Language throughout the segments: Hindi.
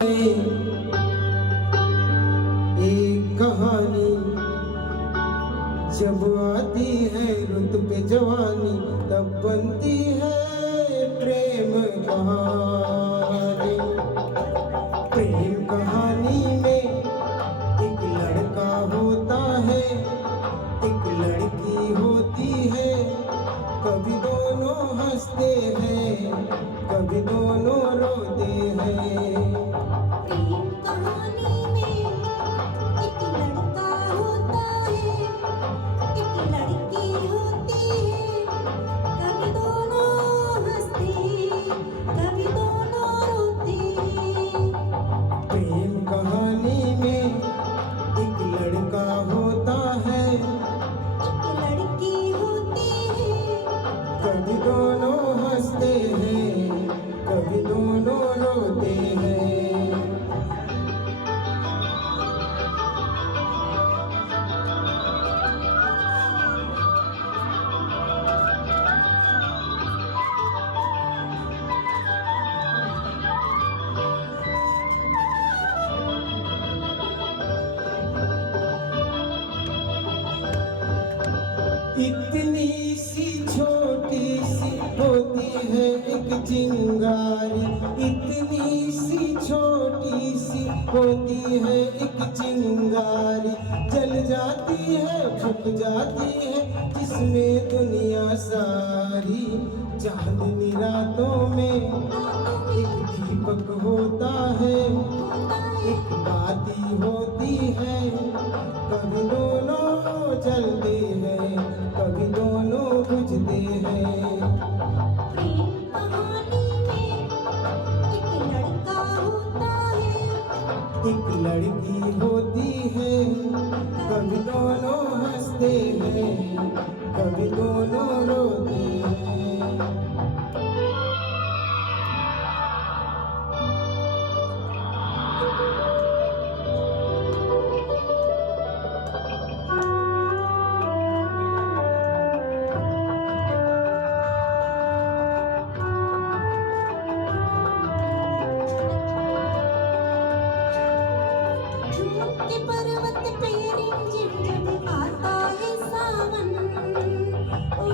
एक कहानी जब आती है रुत पे जवानी, तब बनती है प्रेम कहानी। प्रेम कहानी में एक लड़का होता है, एक लड़की होती है। कभी दोनों हंसते हैं, कभी दोनों रोते हैं। प्रेम कहानी में एक लड़का होता है, एक लड़की होती है। कभी दोनों हंसते हैं, कभी दोनों रोते हैं। प्रेम कहानी में एक लड़का होता है, एक लड़की होती है। कभी दोनों हंसते हैं, कभी दोनों रोते हैं। इतनी सी छोटी सी होती है एक चिंगारी, इतनी सी छोटी सी होती है एक चिंगारी। जल जाती है, फूक जाती है, जिसमें दुनिया सारी। चांदनी रातों में एक दीपक होता है, एक बाती होती है। कभी दोनों जलते हैं, कभी दोनों बुझते हैं। प्रेम कहानी में एक लड़का होता है, एक लड़की होती है। कभी दोनों हंसते हैं, कभी दोनों रोते हैं। झूम के पर्वत पे रिमझिम जब आता है सावन। ओ,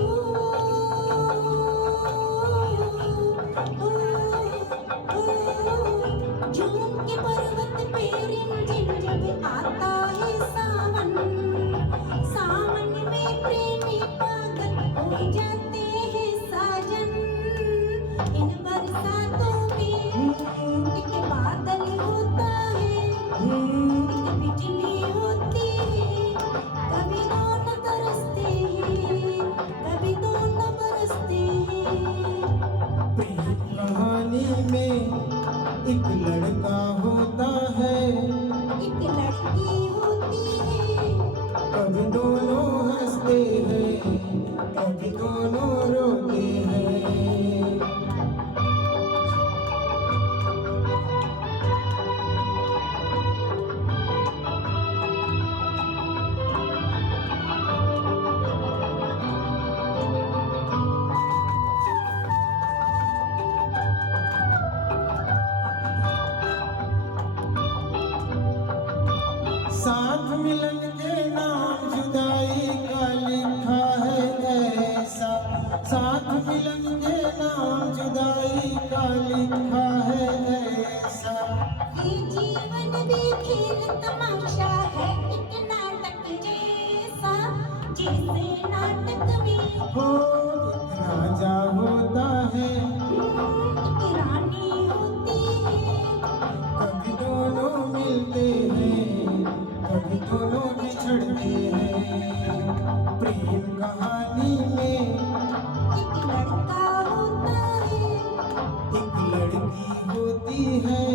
झूम के पर्वत पे रिमझिम जब आता है सावन। सावन में प्रेमी पागल हो जाते हैं साजन। इन बरसातों में एक बादल होता है, एक बिजली होती है। कभी दोनों तरसते हैं, कभी दोनों बरसते हैं। प्रेम कहानी में एक लड़का होता है, एक लड़की होती है। कभी दोनों हंसते हैं, कभी दोनों रोते हैं। साथ मिलन के नाम जुदाई का लिखा है ऐसा। साथ मिलन के नाम जुदाई का लिखा है ऐसा। ये जीवन भी खेल तमाशा है, एक नाटक जैसा। जैसे नाटक में हो एक राजा होता है, एक रानी होती है। कभी दोनों मिलते हैं, कभी दोनों बिछड़ते हैं। प्रेम कहानी में एक लड़का होता है, एक लड़की होती है।